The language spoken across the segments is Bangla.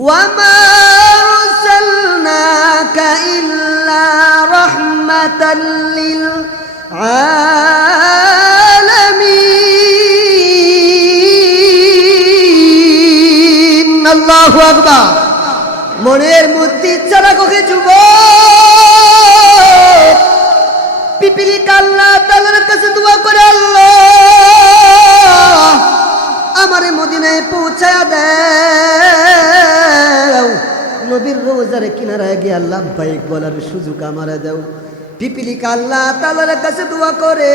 وما أرسلناك إلا رحمة للعالمين الله أكبر মনের মধ্যে ইচ্ছা রাখো হে যুব পিপিলি কাল্লা তালার কাছে দোয়া করে আল্লাহ আমারে মদিনায় পৌঁছায় দেও নবীর রোজার কিনারায় গিয়ে আল্লাহ বাইক বলার সুযোগ আমারে দেও। পিপিলিকা আল্লাহ তালার কাছে দোয়া করে,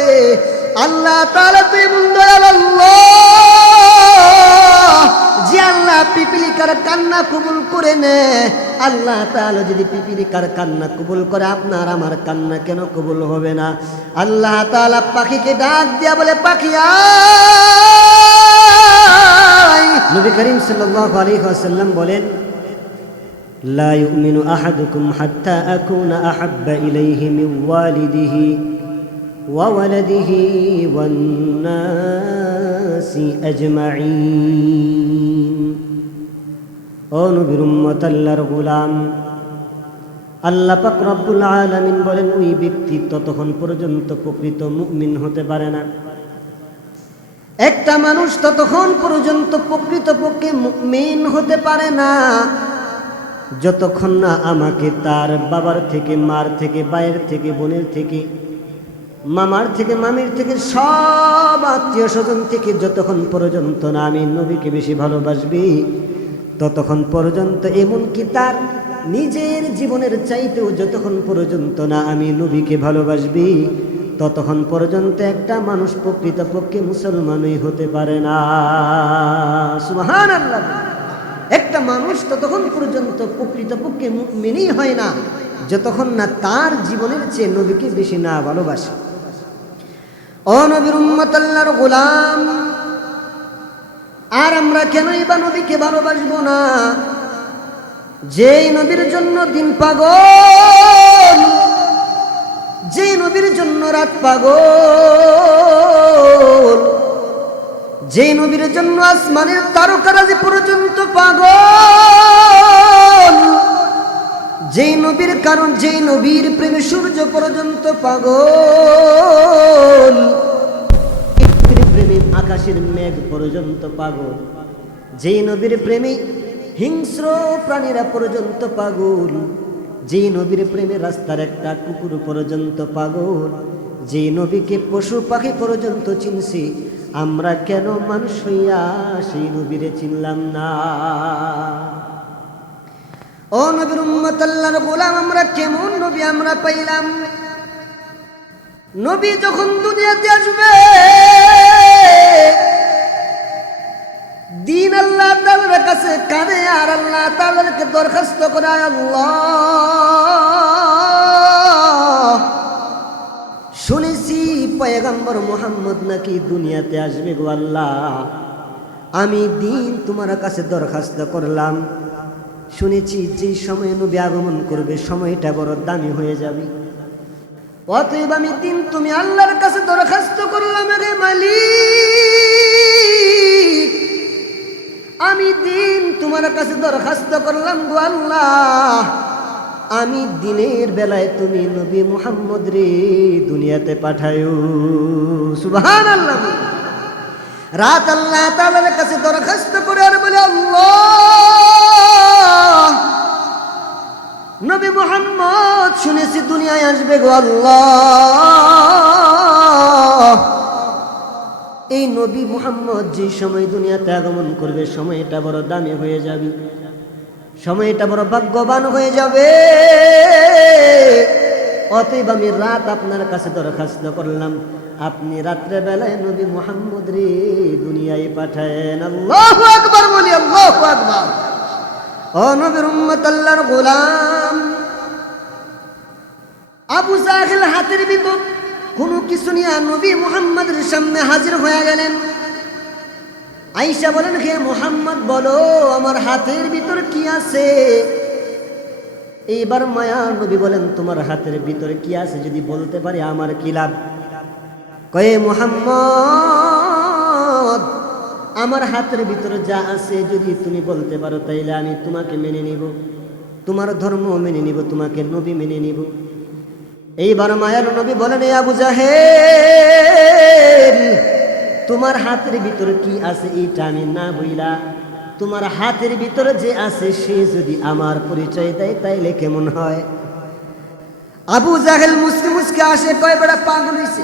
আল্লাহ তালা তুই যে আল্লাহ কান্না কবুল করে আল্লাহ যদি কান্না কবুল করে, আপনার আমার কান্না কেন কবুল হবে না? আল্লাহ পাখিকে ডাক বলে বলেন لا يؤمن أحدكم حتى أكون أحب إليه من والده وولده والناس أجمعين ও নবীর উম্মত আল্লাহর গোলাম আল্লাহ পাক রব্বুল আলামিন বলেন ওই ব্যক্তি ততক্ষণ পর্যন্ত প্রকৃত মুমিন হতে পারে না একটা মানুষ ততক্ষণ পর্যন্ত প্রকৃতপক্ষে মুমিন হতে পারে না যতক্ষণ না আমাকে তার বাবার থেকে, মার থেকে, ভাইয়ের থেকে, বোনের থেকে, মামার থেকে, মামির থেকে, সব আত্মীয় স্বজন থেকে যতক্ষণ পর্যন্ত না আমি নবীকে বেশি ভালোবাসবি, ততক্ষণ পর্যন্ত এমনকি তার নিজের জীবনের চাইতেও যতক্ষণ পর্যন্ত না আমি নবীকে ভালোবাসবি, ততক্ষণ পর্যন্ত একটা মানুষ প্রকৃতপক্ষে মুসলমানই হতে পারে না। সুবহান আল্লাহ একটা মানুষ ততক্ষণ পর্যন্ত প্রকৃতপক্ষে মেনেই হয় না যতক্ষণ না তার জীবনের চেয়ে নবীকে বেশি না ভালোবাসে। ও নবীর গোলাম, আর আমরা কেনই বা নবীকে ভালোবাসবো না? যেই নবীর জন্য দিন পাগল, যেই নবীর জন্য রাত পাগল যে নবীর জন্য আসমানের তারকারাজি পর্যন্ত পাগল, যেই নবীর কারণ, যেই নবীর প্রেমে সূর্য পর্যন্ত পাগল প্রেমে আকাশের মেঘ পর্যন্ত পাগল, যেই নবীর প্রেমে হিংস্র প্রাণীরা পর্যন্ত পাগল, যেই নবীর প্রেমে রাস্তার একটা কুকুর পর্যন্ত পাগল যে নবীকে পশু পাখি পর্যন্ত চিনছি আমরা কেন মানুষ হইয়া সেই নবীরে চিনলাম না? ও নবীর উম্মত, আল্লাহর গোলাম, আমরা কেমন নবী আমরা পাইলাম? নবী যখন দুনিয়াতে আসবে, দিন আল্লাহ তাআলার কাছে কাঁদে আর আল্লাহ তাআলাকে দরখাস্ত করে আল্লাহ। পয়গম্বর মোহাম্মদ নাকি দুনিয়াতে আসবে গো আল্লাহ? আমি দিন তোমার কাছে দরখাস্ত করলাম। শুনেছি যে সময় নবী আগমন করবে, সময়টা বড় দামি হয়ে যাবে। অতএব আমি দিন তুমি আল্লাহর কাছে দরখাস্ত করলাম রে মালিক। আমি দিন তোমার কাছে দরখাস্ত করলাম গো আল্লাহ। আমি দিনের বেলায় তুমি নবী মুহাম্মদ রে দুনিয়াতে পাঠায়ো। সুবহান আল্লাহ রাত আল্লাহ তাআলার কাছে দরখাস্ত করে আর বলে, আল্লাহ, নবী মুহাম্মদ শুনেছি দুনিয়ায় আসবে গো আল্লাহ। এই নবী মুহাম্মদ যে সময় দুনিয়াতে আগমন করবে, সময়টা বড় দামি হয়ে যাবে। সময়টা বড় ভাগ্যবান হয়ে যাবে। অতএব আমি রাত আপনার কাছে দরখাস্ত করলাম। আপনি রাত্রে বেলায় নবী মোহাম্মদ রে দুনিয়ায় পাঠায়েন। আল্লাহ আকবার বলি, আল্লাহ আকবার। ও নবীর উম্মত, আল্লাহর গোলাম। আবু জাহেল হাতের ভিতর কোনো কিছু নিয়ে নবী মুহাম্মদের সামনে হাজির হয়ে গেলেন। আইসা বলেন, হে মোহাম্মদ, বলো, আমার হাতের ভিতর কি আছে? এইবার মায়া নবী বলেন, তোমার হাতের ভিতরে কি আছে? যদি বলতে পারি, আমার কি লাভ? কয়ে, মোহাম্মদ, আমার হাতের ভিতরে যা আছে, যদি তুমি বলতে পারো, তাইলে আমি তোমাকে মেনে নিব। তোমার ধর্ম মেনে নিব, তোমাকে নবী মেনে নিব। এইবার মায়ার নবী বলেন, "এ আবু জাহেল তোমার হাতের ভিতরে কি আছে এটা আমি না বইলা? তোমার হাতের ভিতরে যে আছে, সে যদি আমার পরিচয় দেয়, তাইলে কেমন হয়? আবু জাহেল মুসকে মুসকে আসে, কয় বেড়া পাগল হইছে?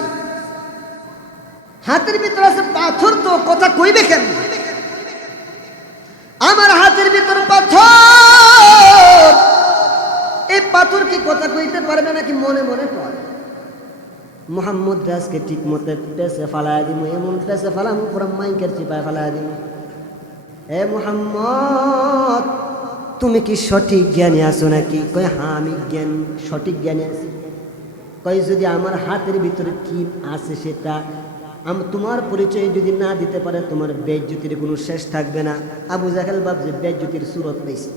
হাতের ভিতরে আছে পাথর তো, কথা কইবে কেন আমার হাতের ভিতরে পাথর! এই পাথর কি কথা কইতে পারবে নাকি মনে মনে কয়? মোহাম্মদ রাজকে ঠিক মতো পেছে ফালায় দিব এমন পেছে ফালাম পুরো মাইকের চিপায় ফালায় দিব হে মোহাম্মদ তুমি কি সঠিক জ্ঞানী আছো নাকি কই হ্যাঁ আমি জ্ঞান সঠিক জ্ঞানী আছি কয় যদি আমার হাতের ভিতরে কি আছে সেটা আম তোমার পরিচয় যদি না দিতে পারে তোমার বেজ্যোতির কোনো শেষ থাকবে না আবু জাহেল বাপ যে বেজ্যোতির সুরত পেয়েছে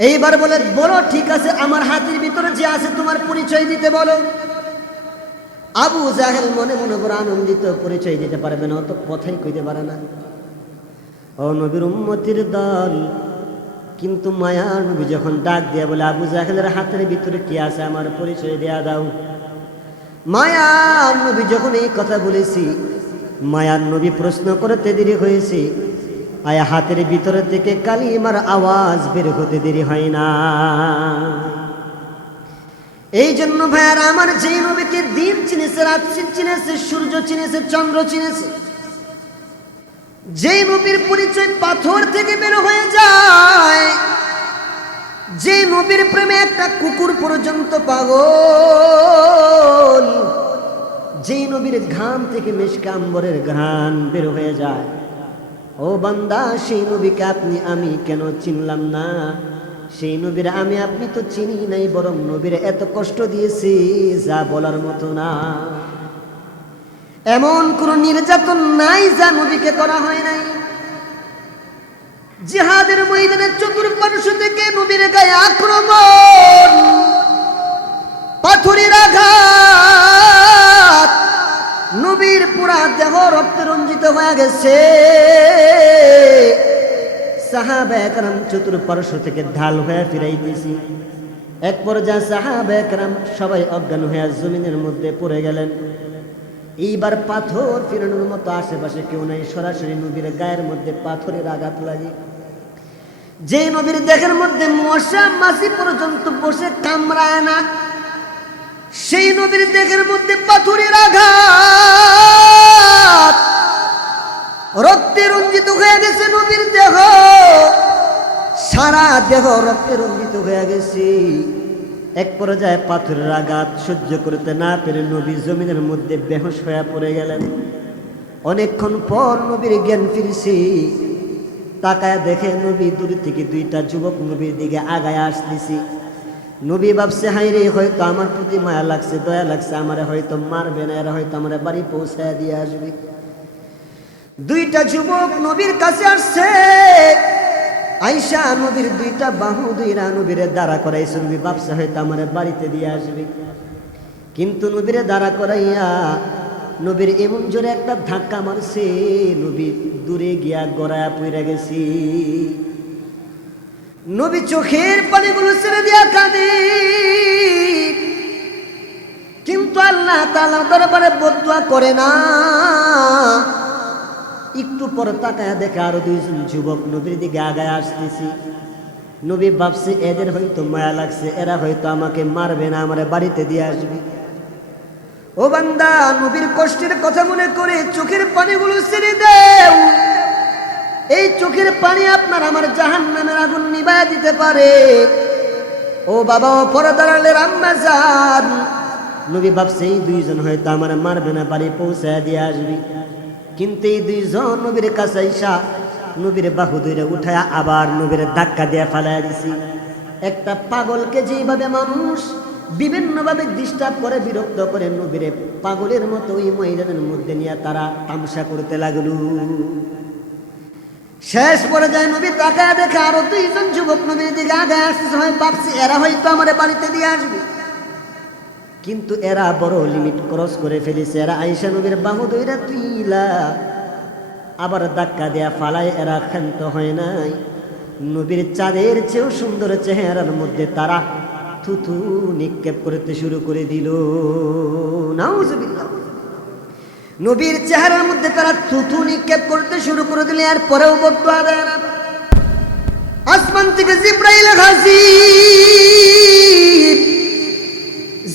এইবার বলে বলো ঠিক আছে আমার হাতের ভিতরে যে আছে তোমার পরিচয় দিতে বলো আবু জাহেল মনে মনে করে আনন্দিত, পরিচয় দিতে পারবে না অত কথাই কইতে পারে না। ও নবীর উম্মতির দল, কিন্তু মায়ার নবী যখন ডাক দিয়া বলে, আবু জাহেলের হাতের ভিতরে কি আছে? আমার পরিচয় দেয়া দাও। মায়ার নবী যখন এই কথা বলেছি মায়ার নবী প্রশ্ন করতে দেরি হয়েছে। আয়া হাতের ভিতরে থেকে কালিমার আওয়াজ বের হতে দেরি হয় না। এই জন্য ভাইয়ার আমার যে নবীকে দিন চিনেছে, রাত চিনেছে, সূর্য চিনেছে, চন্দ্র চিনেছে যে নবীর পরিচয় পাথর থেকে বের হয়ে যায় যে নবীর প্রেমে একটা কুকুর পর্যন্ত পাগল যে নবীর ঘাম থেকে মেশকাম্বরের ঘ্রাণ বের হয়ে যায়। ও বান্দা, সেই নবীকে আপনি, আমি কেন চিনলাম না? সেই নবীর আমি আপনি তো চিনি নাই, বরং নবীর এত কষ্ট দিয়েছি, যা বলার মতো না। এমন কোন নির্যাতন নাই যা নবীকে করা হয় নাই। জিহাদের ময়দানের চতুর্পার্শ্ব থেকে নবীর গায়ে আক্রমণ, পাথরের আঘাত, নবীর পুরা দেহ রক্তে রঞ্জিত হয়ে গেছে। থেকে ঢাল হয়ে এক পর্যায়ে সবাই অজ্ঞান হয়ে জমিনের মধ্যে পড়ে গেলেন। এইবার পাথর ফিরানোর মতো আশেপাশে কেউ নাই, সরাসরি গায়ের মধ্যে পাথরের আঘাত লাগে। যে নবীর দেহের মধ্যে মশা মাসি পর্যন্ত বসে কামড়ায় না, সেই নবীর দেহের মধ্যে পাথরের আঘাত। রক্তে রঞ্জিত হয়ে গেছে নবীর দেহ। সারা দেহ রক্তে রঞ্জিত হয়ে গেছি। এক পর্যায়ে পাথরের আঘাত সহ্য করতে না পেরে নবী জমিনের মধ্যে বেহস হয়ে পড়ে গেলেন। অনেকক্ষণ পর নবীর জ্ঞান ফিরছে। তাকায় দেখে নবী দূর থেকে দুইটা যুবক নবীর দিকে আগায় আসতেছি। নবী ভাবছে হাই রে, হয়তো আমার প্রতি মায়া লাগছে, দয়া লাগছে, আমার হয়তো মারবে না, এরা হয়তো আমার বাড়ি পৌঁছায় দিয়ে আসবে। দুইটা যুবক নবীর কাছে আসছে। আইসা নবীর দুইটা বাহু দুইরা নবীরে দাঁড়া করাইছে, নবী ভাবছে হয়তো আমার বাড়িতে দিয়ে আসবে। কিন্তু নবীরে দাঁড়া করাইয়া নবীর এমন জোরে একটা ধাক্কা মারছে, নবী দূরে গিয়া গড়ায়া পড়ে গেছি। নবী চোখের পানিগুলো ছেড়ে দিয়া কাঁদে। কিন্তু আল্লাহ তাআলা দরবারে বদুয়া করে না। একটু পরে তাকায় দেখে আরও দুইজন যুবক নবীর দিকে আগায় আসতেছি। নবী ভাবছে, এদের হয়তো মায়া লাগছে, এরা হয়তো আমাকে মারবে না, আমার বাড়িতে দিয়ে আসবে। ও বান্দা, নবীর কষ্টের কথা মনে করে চোখের পানিগুলো ছেড়ে দেও। এই চোখের পানি আপনার আমার জাহান নামের আগুন নিবায় দিতে পারে। ও বাবা, ও পরদারালে রান্না যান নবী ভাবছে, এই দুইজন হয়তো আমার মারবে না, বাড়ি পৌঁছায় দিয়ে আসবি। কিন্তু এই দুইজন নবীর কাছে আইসা নবীর বাহু ধরে উঠায় আবার নবীর ধাক্কা দিয়ে ফেলাইয়া দিছি। একটা পাগলকে যেভাবে মানুষ বিভিন্নভাবে ডিস্টার্ব করে, বিরক্ত করে, নবীরে পাগলের মতো ওই মহিলাদের মধ্যে নিয়ে তারা তামসা করতে লাগল। শেষ পর্যায়ে নবী তাকায় দেখে আরও দুইজন যুবক নবীর দিকে আগে আসছে হয় ভাবছি এরা হয়তো আমার বাড়িতে দিয়ে আসবে। কিন্তু এরা বড় লিমিট ক্রস করে ফেলেছে। এরা আইসা নবীর বাহু দইরা তুইলা। আবার ধাক্কা দেয়া ফালায় এরা ক্ষান্ত হয় নাই। নবীর চাঁদের চেয়েও সুন্দর চেহারার মধ্যে তারা থুথু নিক্ষেপ করতে শুরু করে দিল। নবীর চেহারার মধ্যে তারা থুথু নিক্ষেপ করতে শুরু করে দিলে আর পরেও দেয় আসমান থেকে জিব্রাইল হাজির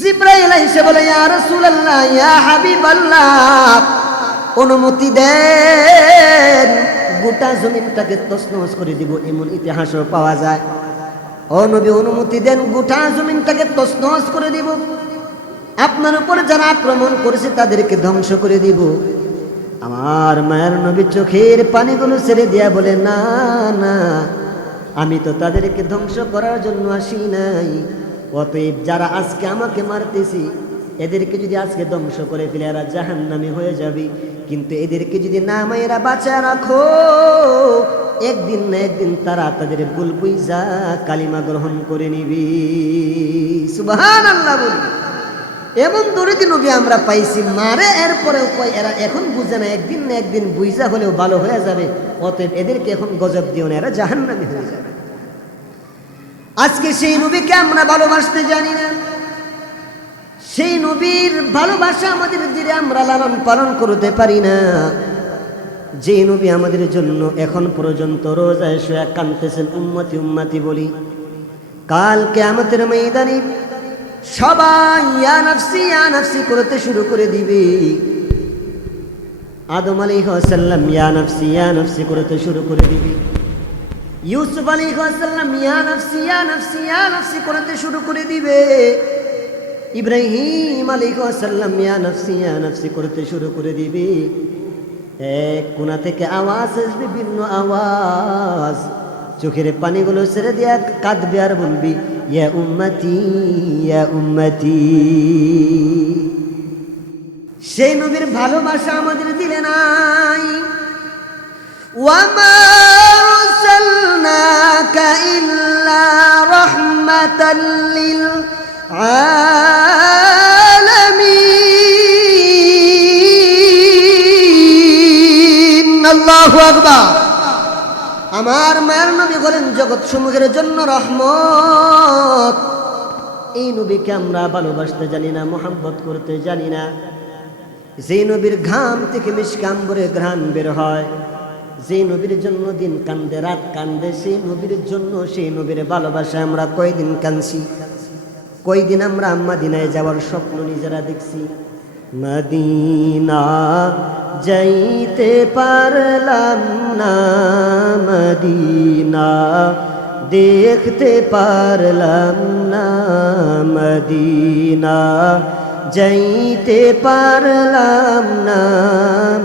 জিব্রাইল এসে বলে, ইয়া রাসূলুল্লাহ, ইয়া হাবিবাল্লাহ, অনুমতি দেন, গোটা জমিনটাকে তছনছ করে দিব, এমন ইতিহাসও পাওয়া যায়। ও নবী, অনুমতি দেন, গোটা জমিনটাকে তছনছ করে দিব। আপনার উপর যারা আক্রমণ করেছে, তাদেরকে ধ্বংস করে দিব। আমার মায়ের নবী চোখের পানিগুলো ছেড়ে দেয়া বলে, না না, আমি তো তাদেরকে ধ্বংস করার জন্য আসি নাই। অতএব যারা আজকে আমাকে মারতেছি, এদেরকে যদি আজকে ধ্বংস করে ফেলে এরা জাহান্নামি হয়ে যাবে। কিন্তু এদেরকে যদি না মায়েরা বাঁচা রাখো, একদিন না একদিন তারা তাদের ভুল বুঝা কালিমা গ্রহণ করে নিবি। সুবাহান আল্লাহ বলবি এমন দরিদ্র নবী আমরা পাইছি, মারে এরপরেও এরা এখন বুঝে না, একদিন না একদিন বুঝা হলেও ভালো হয়ে যাবে। অতএব এদেরকে এখন গজব দিও না, এরা জাহান্নামি হয়ে যাবে। আজকে সেই নবীকে আমরা ভালোবাসতে জানি না। সেই নবীর ভালোবাসা আমাদের দিলে আমরা লালন পালন করতে পারি না। যে নবী আমাদের জন্য এখন পর্যন্ত রোজায় শোয়া কানতেছেন উম্মতি উম্মতি বলি। কালকে আমাদের ময়দানে সবাই ইয়া নাফসি ইয়া নাফসি করতে শুরু করে দিবে। আদম আলাইহিসসালাম ইয়া নাফসি ইয়া নাফসি করতে শুরু করে দিবে। ইউসুফ আলী আলাইহিসসালাম ইয়া নাফসি ইয়া নাফসি, ইয়া নফসি করতে শুরু করে দিবে। ইব্রাহিম আলী আলাইহিসসালাম ইয়া নাফসি, ইয়া নফসি করতে শুরু করে দিবে। এক কোনা থেকে আওয়াজ আসবে, ভিন্ন আওয়াজ। চোখের পানিগুলো ছেড়ে দিয়া কাঁদবে আর বলবি, ইয়া উম্মতি ইয়া উম্মতি। সেই নবীর ভালোবাসা আমাদের দিলে নাই। আমার মায়ের নবী বলেন জগৎ সমূহের জন্য রহমত। এই নবীকে আমরা ভালোবাসতে জানি না মোহাম্মত করতে জানি না। যে নবীর ঘাম থেকে মিসকাম্বরে ঘ্রাণ বের হয়। যে নবীর জন্য দিন কান্দে, রাত কান্দে সেই নবীর জন্য সেই নবীর ভালোবাসা আমরা কয়দিন কানছি কয়দিন আমরা মাদিনায় যাওয়ার স্বপ্ন নিজেরা দেখছি? মদিনা যাইতে পারলাম না, মদিনা দেখতে পারলাম না, মদিনা যাইতে পারলাম না,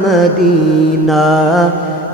মদিনা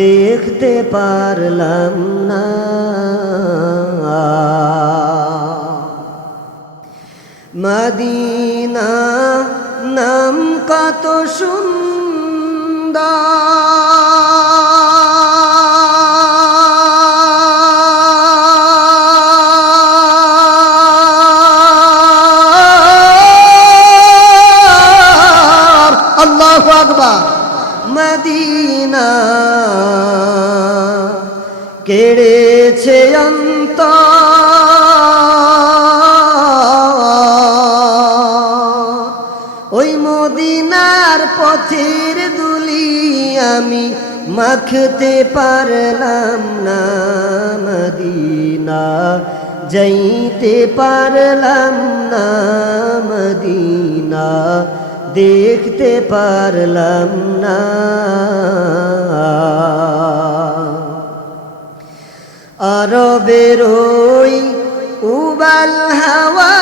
দেখতে পারলাম না। মদিনা নাম কত সুন্দর। পথের দুলি আমি মাখতে পারলাম না মদিনা। যাইতে পারলাম না মদিনা, দেখতে পারলাম না। আরবের ওই উবাল হাওয়া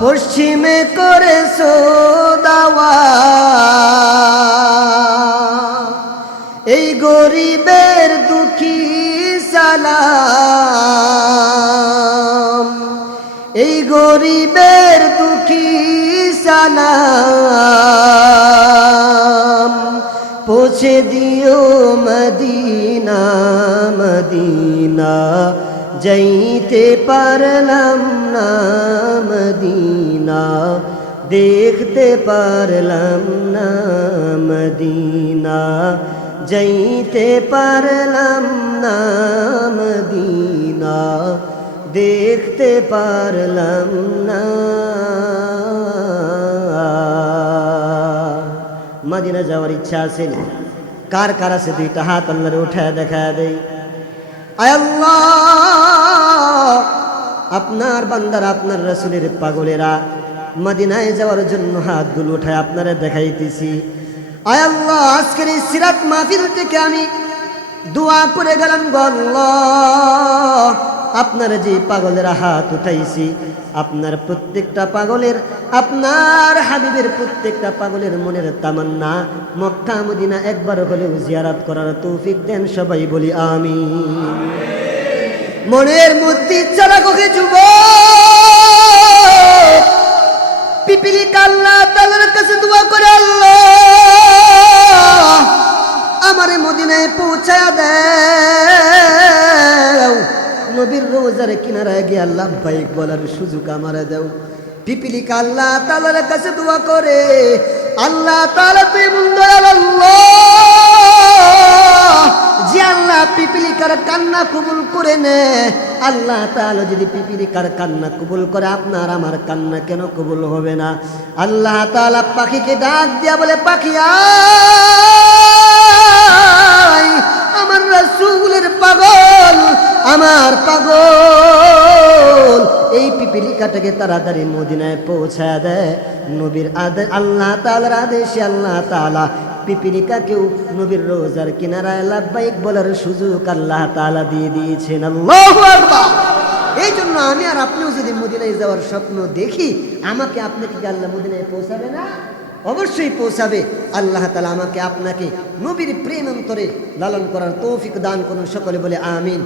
পশ্চিমে করে দাওয়া। এই গরিবের দুঃখী সালাম। এই গরিবের দুঃখী সালাম। পৌঁছে দিও মদিনা মদিনা। যাইতে পারলাম না মদিনা, দেখতে পারলাম না মদিনা, যাইতে পারলাম না মদিনা, দেখতে পারলাম না। মদিনা যাওয়ার ইচ্ছা আছে? কার কার আছে দুইটা? হাত আল্লাহরে উঠায় দেখা দেয় আপনার বান্দার আপনার রসুলের পাগলেরা মদিনায় যাওয়ার জন্য হাতগুলো উঠায় আপনারা দেখাইতেছি। আল্লাহ, আজকের এই সিরাত মাহফিল থেকে আমি দোয়া করে গেলাম গো আল্লাহ। আপনার যে পাগলের হাত উঠাইছি, আপনার প্রত্যেকটা পাগলের, আপনার হাবিবের প্রত্যেকটা পাগলের মনের তামান্না, মক্কা, মদিনা একবার হলেও জিয়ারাত করার তৌফিক দেন সবাই বলি আমি মনের মধ্যে ইচ্ছা রাখোকে যুব পিপিলি কাল্লা তালার কাছে দোয়া করে আল্লাহ। রোজার কিনারায় গিয়ে আল্লাহ বাইক বলার সুযোগ আমারে দেও। পিপিলিকা আল্লাহ তালার কাছে দোয়া করে, আল্লাহ তালা তুই যে আল্লাহ পিপিলিকার কান্না কবুল করে নে, আল্লাহ তাআলা যদি পিপিলিকার কান্না কবুল করে, আপনার আমার কান্না কেন কবুল হবে না? আল্লাহ তাআলা পাখিকে ডাক দিয়া বলে, পাখি পিপিলিকাটাকে তাড়াতাড়ি মদিনায় পৌঁছায় দেয়। নবীর আদে আল্লাহ তালার আদেশে আল্লাহ তাআলা পিপিলিকাকেও নবীর রোজার কিনারায় লাভবাইক বলার সুযোগ আল্লাহ তালা দিয়ে দিয়েছেন। আল্লাহু এই জন্য আমি আর আপনিও যদি মদিনায় যাওয়ার স্বপ্ন দেখি, আমাকে আপনাকে কি আল্লাহ মদিনায় পৌঁছাবে না? অবশ্যই পৌঁছাবে। আল্লাহ তালা আমাকে আপনাকে নবীর প্রেম অন্তরে লালন করার তৌফিক দান করুন। সকলে বলে আমিন।